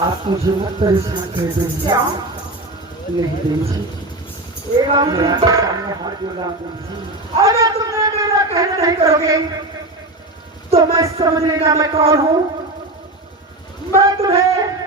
आप मुझे मत परेशान कर दीजिए। नहीं दीजिए, मैं आपके सामने हाथ जोड़ा दीजिए। अगर तुमने मेरा कहना नहीं करोगे तो मैं समझ लेना मैं कौन हूँ। मैं तुम्हें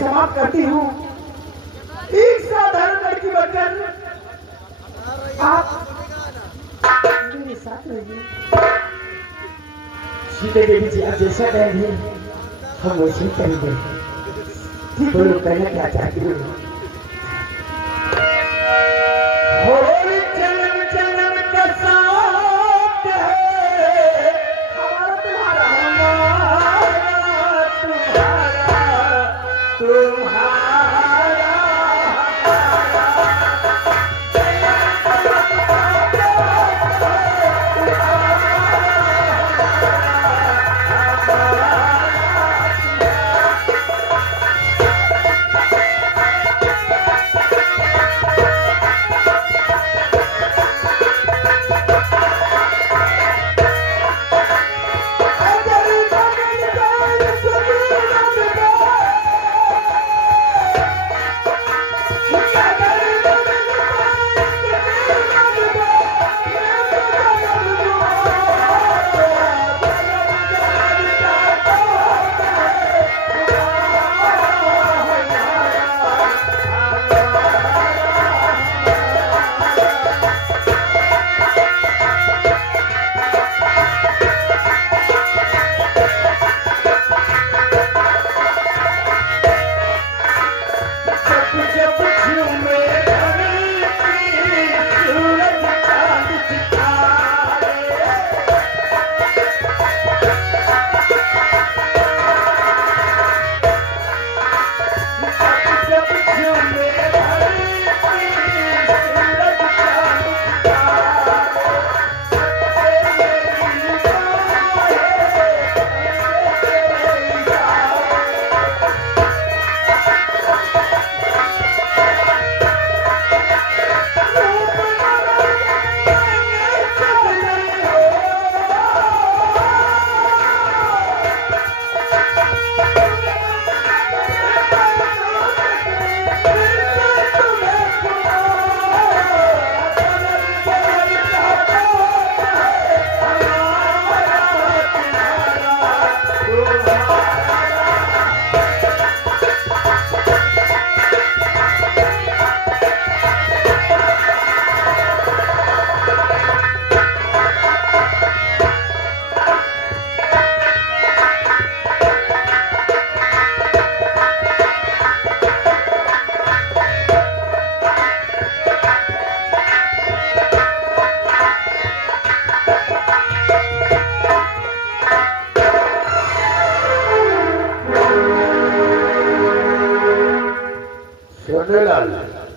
समाप्त करती हूँ। एक साधारण लड़की बनकर आप मेरे साथ रहिए। सीते देवी जी, आप जैसा कहेंगे हम वैसे ही करेंगे। बोलो, कहना क्या चाहती हो? जन्म जन्म का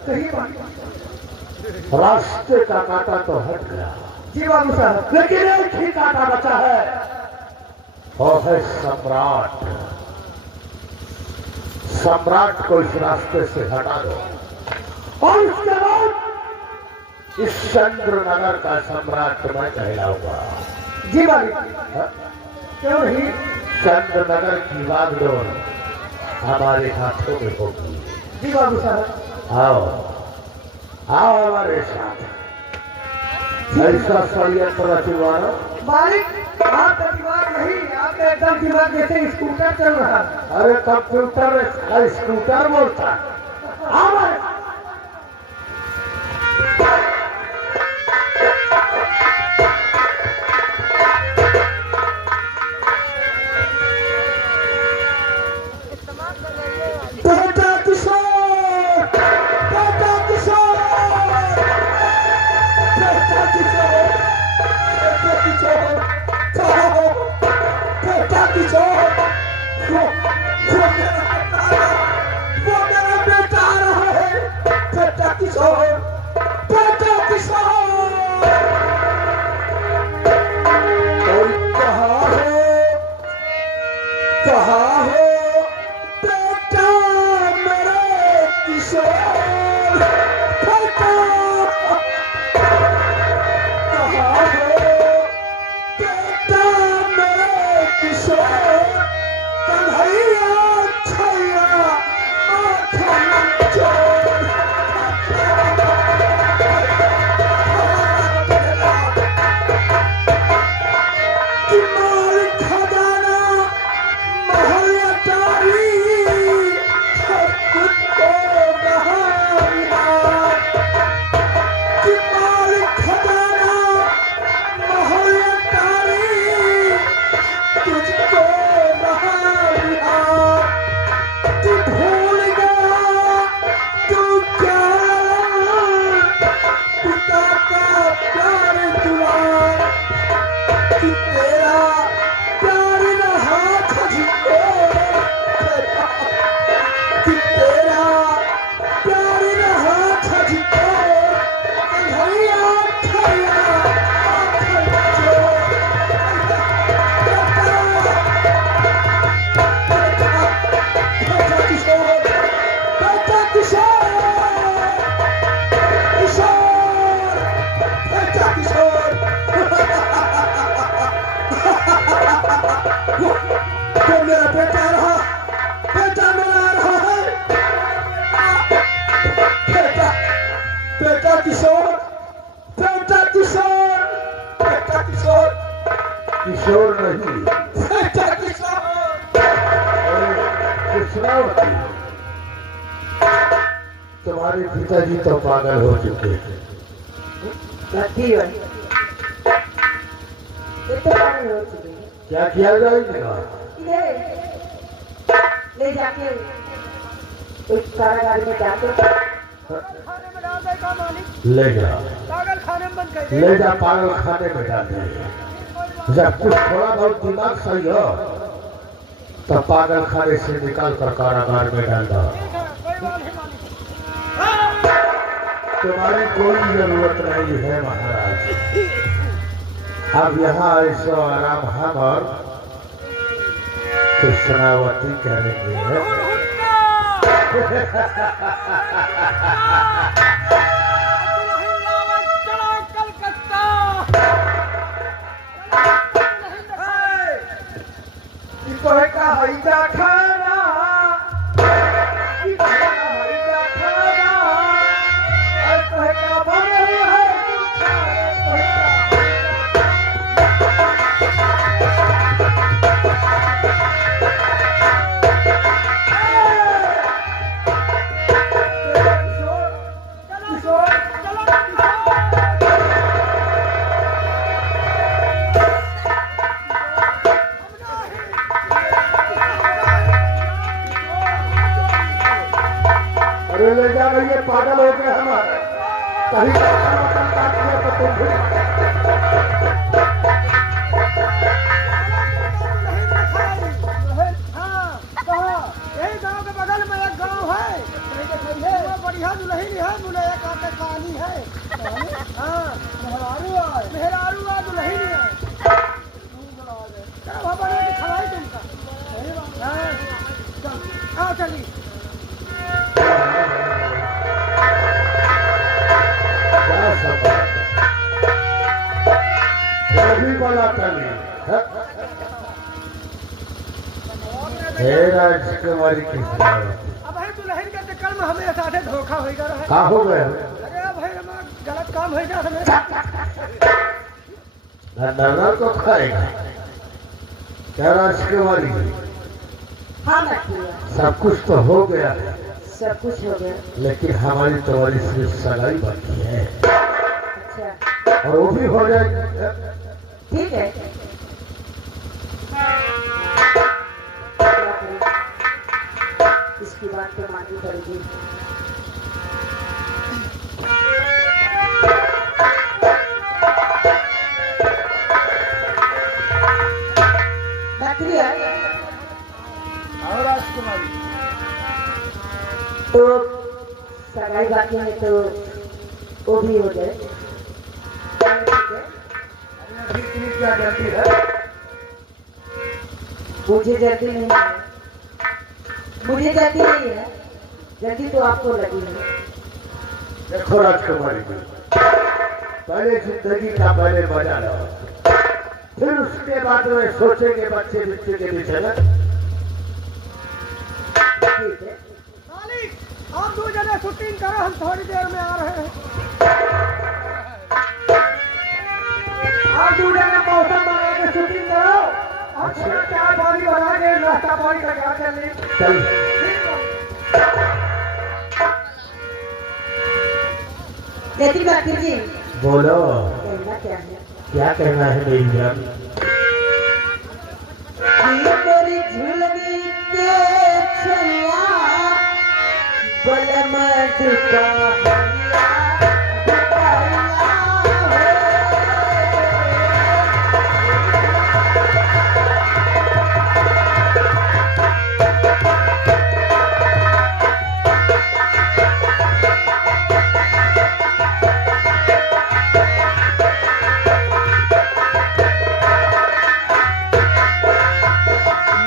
सही बात। रास्ते का कांटा तो हट गया, जी बाबू साहब। लेकिन एक ही कांटा बचा है, और है सम्राट। सम्राट को इस रास्ते से हटा दो, और उसके बाद इस चंद्रनगर का सम्राट मैं कहलाऊंगा। जी बाबू। हाँ? क्यों नहीं? चंद्रनगर की बागडोर हमारे हाथों में होगी। जी बाबू साहब। आओ आओ हमारे साथ, ऐसा षड्यंत्र रचवाना। मालिक आपका दिमाग नहीं, आपका एकदम दिमाग जैसे स्कूटर चल रहा है। अरे कंप्यूटर स्कूटर बोलता है। आओ बेटा किशोर, बेटा किशोर, बेटा किशोर, बेटा किशोर, कहो, बेटा किशोर, वो मेरा बेटा आ रहा है, बेटा किशोर, बेटा किशोर। और कहाँ हो बेटा मेरे किशोर, बेटा कहाँ हो बेटा मेरे किशोर, कन्हैया छैया माखन चोर। तुम्हारी खजाना महल अटारी, सब कुछ को बहारिया। तुम्हारी खजाना महल अटारी, तुझको बहारिया। तू भूल गया तू क्या पिता का प्यार दुलार, कि तेरा प्यार रहा तुझको, कि तेरा प्यार रहा तुझको, कन्हैया छैया माखन चोर। बेटा किशोर, बेटा किशोर, किशोर, बेटा किशोर। वो मेरा बेटा रहा, बेटा मेरा रहा है, बेटा, बेटा किशोर, बेटा किशोर, बेटा किशोर, किशोर नहीं, बेटा किशोर। कृष्णावती, तुम्हारे पिताजी तो पागल हो चुके हैं। क्या किया जाएगा? ले जाके एक कारागार में जाके खाने में डाल देगा मालिक, ले जा, पागल खाने में बंद कर दे। ले जा, पागल खाने में डाल दे। जब कुछ थोड़ा बहुत दिमाग सही हो तो पागल खाने से निकाल कर कारागार में डाल दो। कोई बात नहीं मालिक। तुम्हारी कोई जरूरत नहीं है महाराज। अब यहाँ ऐसा आराम हम और कृष्णावती करेंगे। का हैजा खाना, हैजा खाना, का बने है अरे ले जा रही है, पागल हो गए हमारे। कहीं काट दिया तो तुम भी यही गांव के बगल में एक गांव है, बढ़िया दुल्ही है। हे राजकुमारी की अब है दुल्हन के चक्कर में हमें साथे धोखा हो गया है। का हो गए अरे अब है हमारा गलत काम हो गया हमें। नर को खाएगा क्या राजकुमारी? हाँ मछलिया सब कुछ तो हो गया है, सब कुछ हो गया। लेकिन हमारी तुम्हारी सिर्फ सगाई बाकी है। अच्छा और वो भी हो जाएगी। ठीक है। इसकी बात तो माननी पड़ेगी। बकरिया और राजकुमारी तो सगाई बाकी है तो वो भी हो जाए। ठीक है। अभी इतनी क्या जल्दी है? मुझे जल्दी नहीं है, मुझे जल्दी नहीं है, जल्दी तो आपको लगी है। देखो राजकुमारी जी, पहले जिंदगी का पहले मजा लो, फिर उसके बाद में सोचेंगे बच्चे बच्चे के पीछे ना। ठीक है। मालिक आप दो जने शूटिंग करो, हम थोड़ी देर में आ रहे हैं। आप दो जने मौसम बना के शूटिंग करो और थोड़ा चाय पानी बना के नाश्ता पानी करके चलिए। चल लेकिन बकरी जी बोलो, कहना क्या है? क्या कहना है मेरी जान? तेरी झुलनी के छया बलमद का हरिया दुपहरिया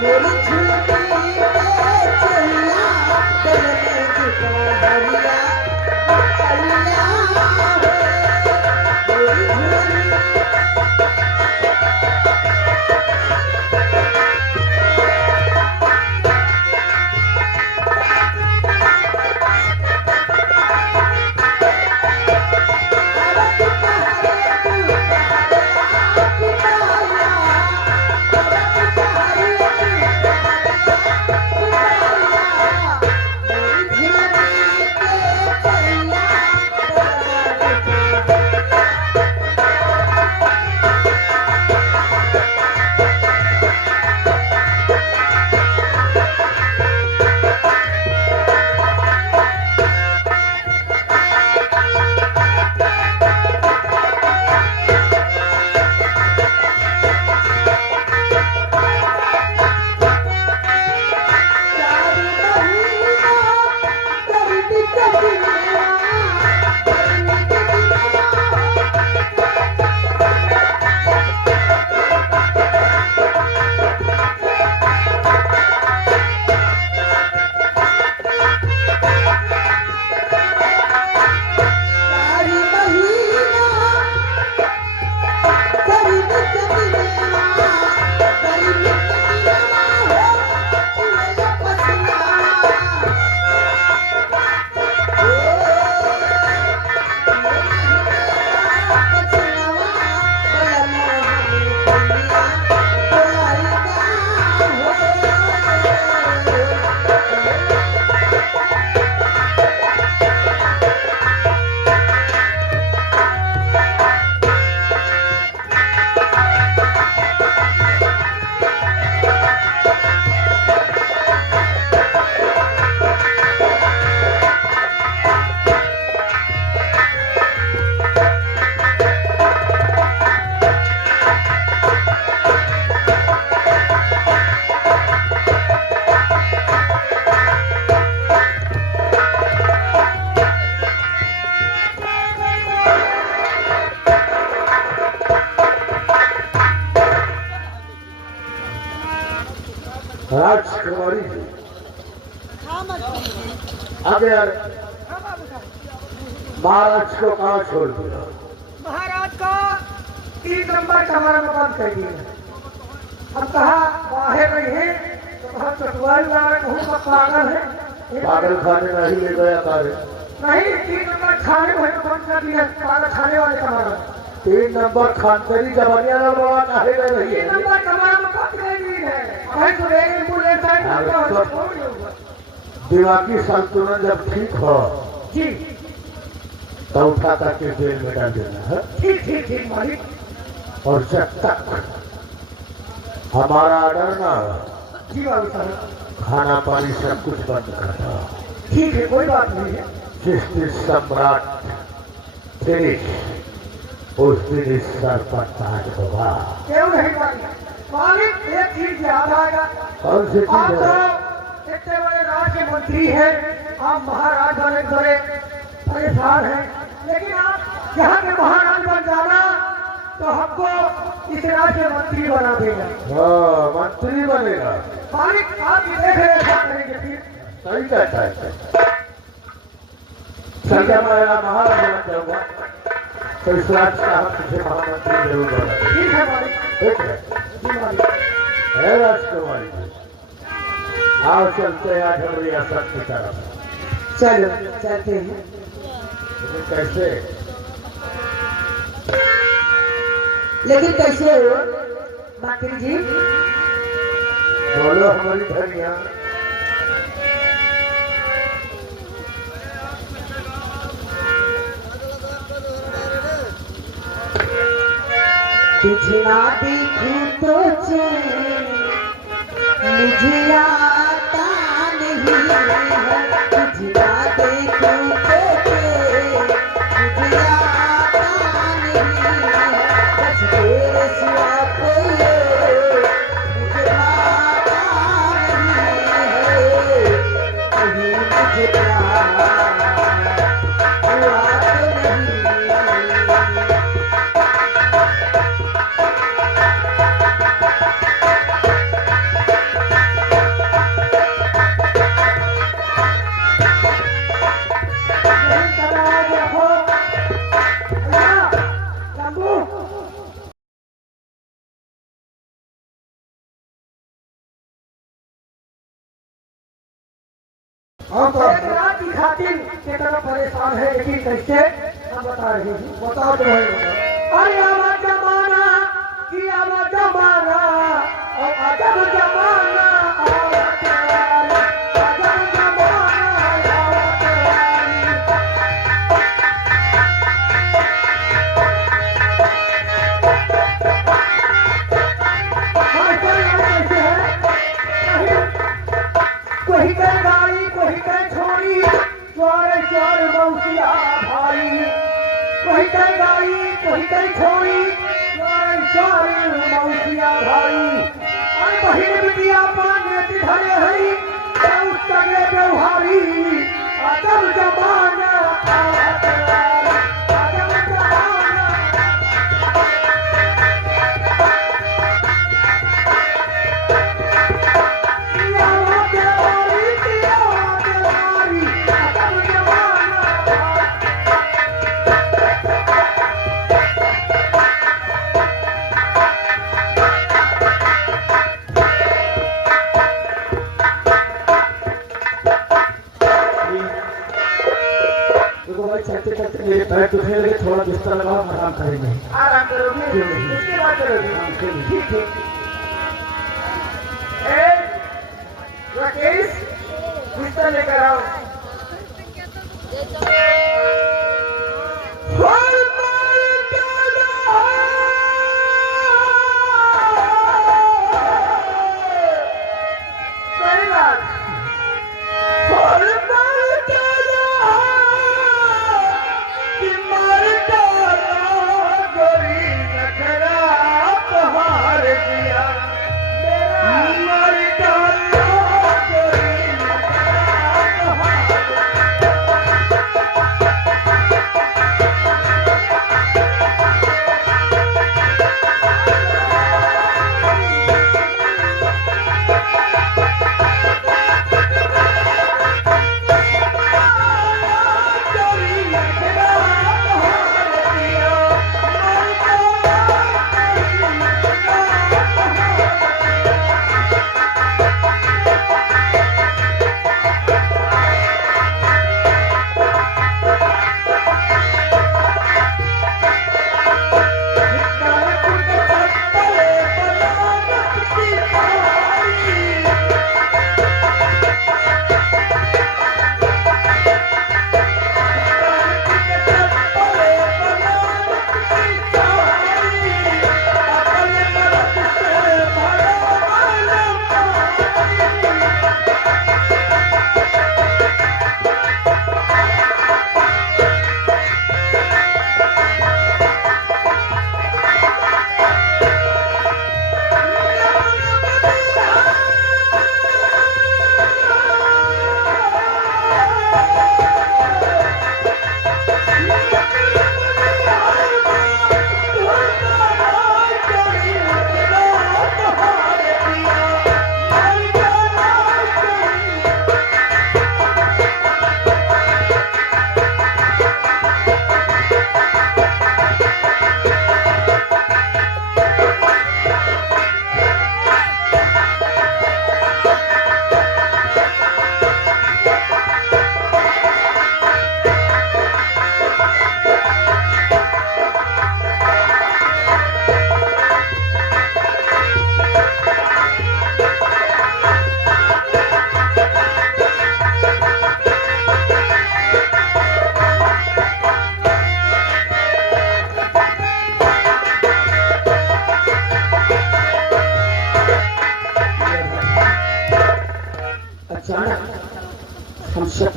मेरी झुलनी के छया बलमद का हरिया दुपहरिया मेरी झुलनी राजकुमारी जी आगे महाराज को कहाँ छोड़ दिया? महाराज का 3 नंबर कमरा में बंद कर दिया। हम कहा बाहर नहीं है तो कहा चटवाल कहूँ पागल है पागल खाने नहीं ले गया तारे। नहीं 3 नंबर खाने को कौन कर दिया पागल खाने वाले का मारा 3 नंबर खानतरी जवानिया ना बाबा काहे ले रही 3 है। नंबर कमरा में कौन गई है भाई तो एम्बुलेंस है दिमागी संतुलन जब ठीक हो जी तो उठा करके जेल में डाल देना है। ठीक ठीक ठीक मालिक और जब तक हमारा ऑर्डर ना हो, जी बाबू साहब खाना पानी सब कुछ बंद करना। ठीक है कोई बात नहीं है जिस दिन सम्राट फिनिश उस दिन इस सर पर ताज होगा। क्यों नहीं मालिक मालिक एक चीज याद आएगा कौन सी आप चीज तो है? इतने बड़े राज्य मंत्री हैं आप महाराज बने बड़े परेशान हैं लेकिन आप यहाँ के महाराज बन जाना तो हमको इस राज्य मंत्री बना देगा हाँ मंत्री बनेगा। मालिक आप ये देख रहे क्या करेंगे फिर सही कहता है। संजय मेरा महाराज बन जाऊंगा तो इस राज्य का हम तुझे महामंत्री जरूर बना देंगे। ठीक है मालिक ठीक है जी मालिक है राजकुमारी जी। आओ चलते हैं आज हम रियासत की तरफ। चलो चलते हैं। लेकिन कैसे? लेकिन कैसे हो मंत्री जी? बोलो हमारी धनिया। तुझे ना देखूं तो चैन मुझे आता नहीं है। तुझे ना देखूं तो चैन मुझे आता नहीं है। बस तेरे सिवा कोई मुझे आता नहीं है। कहीं मुझे प्यार हुआ तो नहीं। एक रात की खातिर कितना परेशान है लेकिन कैसे हम बता रहे हैं बताओ तो भाई बताओ अरे आवा जमाना कि आवा जमाना और अजब जमाना आवा तेवारी अजब जमाना आवा तेवारी हाँ कैसे है कोई कह गाड़ी कोई कह छोड़ी चोरे चोर मौसिया भाई कोई कह गाड़ी कोई कह छोड़ी चोरे चोर मौसिया भाई अरे बहिन बिटिया पाने तिधरे हई उस तगे व्यवहारी अजब जमाना आत वाली, अजब जमाना चलते चलते मेरे पैर दुखने लगे। थोड़ा बिस्तर लगाओ आराम करेंगे। आराम करोगे उसके बाद करोगे ठीक है राकेश बिस्तर लेकर आओ सही बात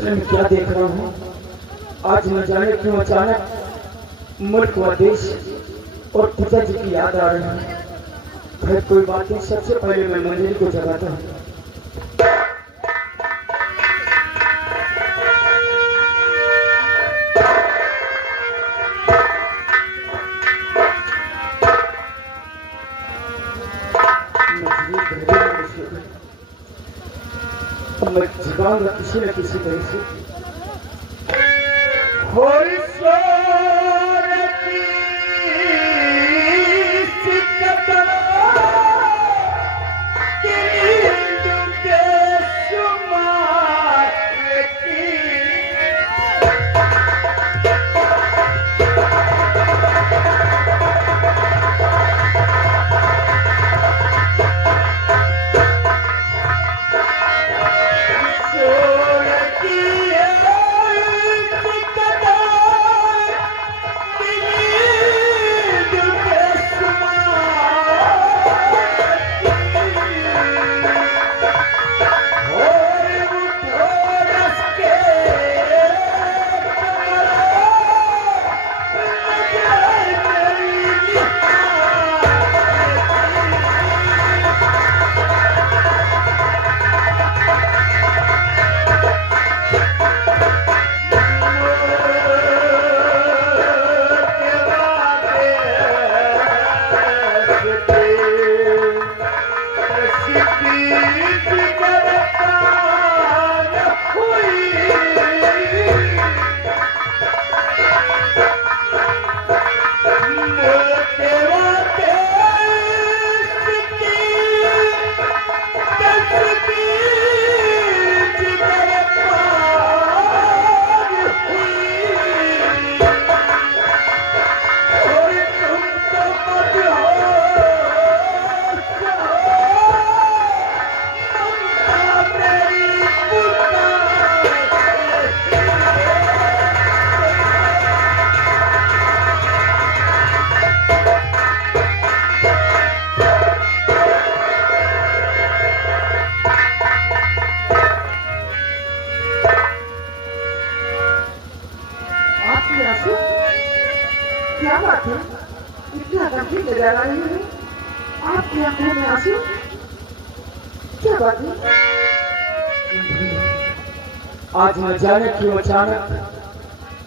सपने में क्या देख रहा हूँ? आज न जाने क्यों अचानक मुल्क व देश और पिताजी की याद आ रही है। फिर कोई बात नहीं, सबसे पहले मैं मंदिर को जगाता हूँ। मैं जगाऊंगा किसी न किसी तरह से। क्या बात है? इतना गंभीर नजर आ रही है आपकी आंखों में आंसू? क्या बात है? आज न जाने क्यों अचानक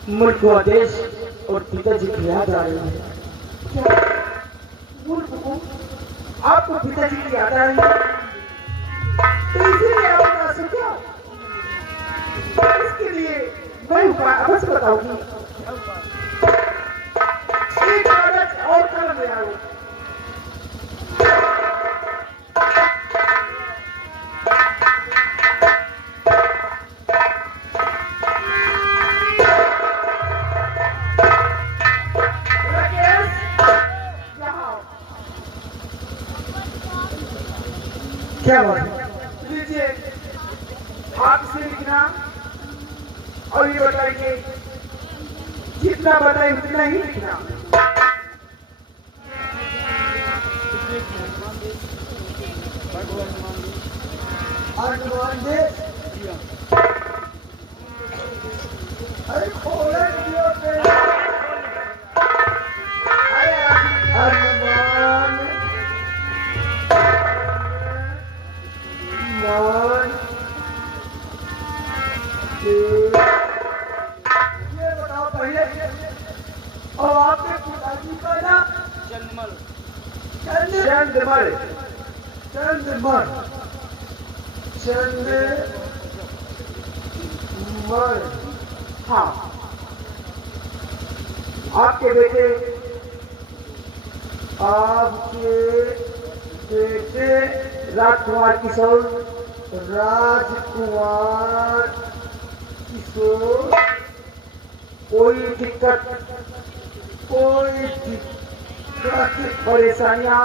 मुल्क व देश और पिताजी की याद आ रही है। क्या मुल्क को आपको पिताजी की याद आ रही है? तो इसीलिए आप आंसू क्या? इसके लिए मैं उपाय अवश्य बताऊंगी। एक कागज और कलम ले आओ। क्या बात है? लीजिए, आप इसे लिखना और ये बताइए, जितना बताए उतना ही लिखना। भगवान दे, अरे खोले दियो पे, भगवान मान ये बताओ पहले, और आपके पिताजी का नाम? चंदमल। चंदमल। चंदमल। चंदमल। हाँ, आपके बेटे राजकुमार किशोर, कोई दिक्कत परेशानियां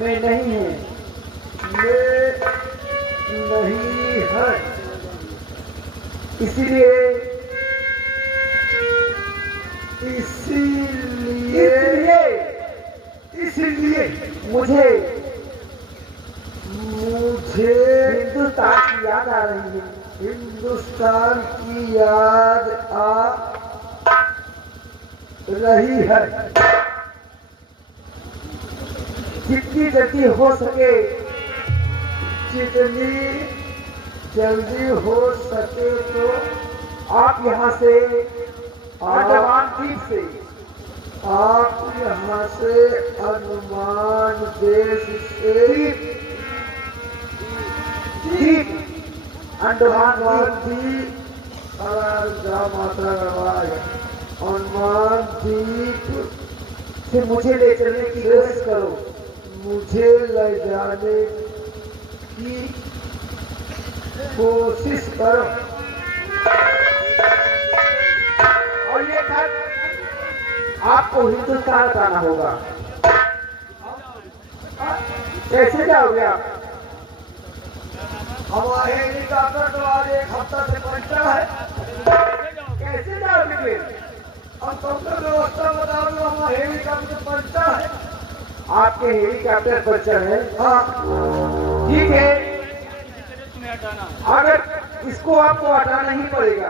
में नहीं है, इसीलिए मुझे याद आ रही है। हिंदुस्तान की याद आ रही है। जितनी जल्दी हो सके जितनी जल्दी हो सके तो आप यहाँ से अंडमान द्वीप से आप यहाँ से अनुमान देश से द्वीप अंडमान द्वीप द्वीप मात्रा गवाए अनुमान द्वीप से मुझे ले चलने की कोशिश करो। मुझे ले जाने की कोशिश करो। और ये खत आपको हिंदुस्तान बताना होगा। कैसे जाओगे आप? हमारे हेलीकॉप्टर तो आज एक हफ्ता से पंचर है। कैसे जाओगे फिर? अब तुमको व्यवस्था बता दो। हमारे हेलीकॉप्टर पंचर है। आपके हेलीकॉप्टर पंचर है? हाँ ठीक है, अगर इसको आपको हटाना ही पड़ेगा।